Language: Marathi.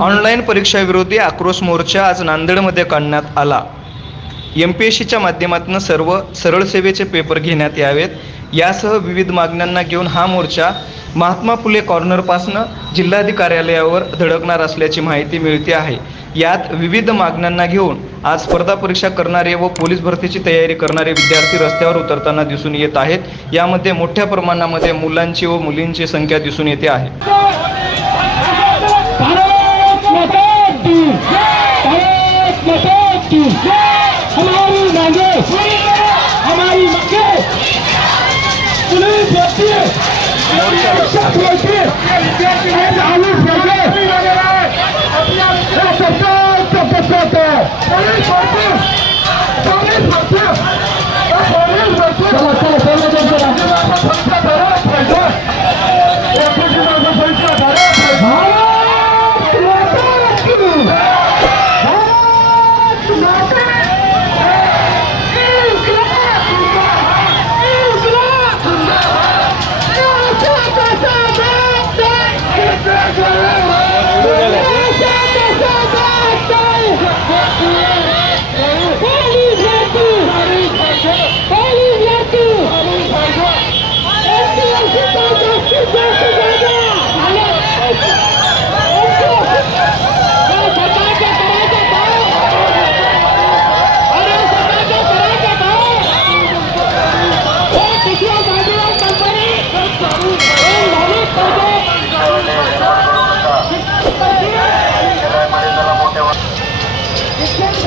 ऑनलाईन परीक्षाविरोधी आक्रोश मोर्चा आज नांदेडमध्ये काढण्यात आला. एम पी एस सीच्या माध्यमातून सर्व सरळ सेवेचे पेपर घेण्यात यावेत. यासह विविध मागण्यांना घेऊन हा मोर्चा महात्मा फुले कॉर्नरपासनं जिल्हाधिकारी कार्यालयावर धडकणार असल्याची माहिती मिळते आहे. यात विविध मागण्यांना घेऊन आज स्पर्धा परीक्षा करणारे व पोलीस भरतीची तयारी करणारे विद्यार्थी रस्त्यावर उतरताना दिसून येत आहेत. यामध्ये मोठ्या प्रमाणामध्ये मुलांची व मुलींची संख्या दिसून येते आहे. हमारी मांगे हमारी मांगे पुलिस भर्ती शिक्षा भर्ती आज आलू भर्ती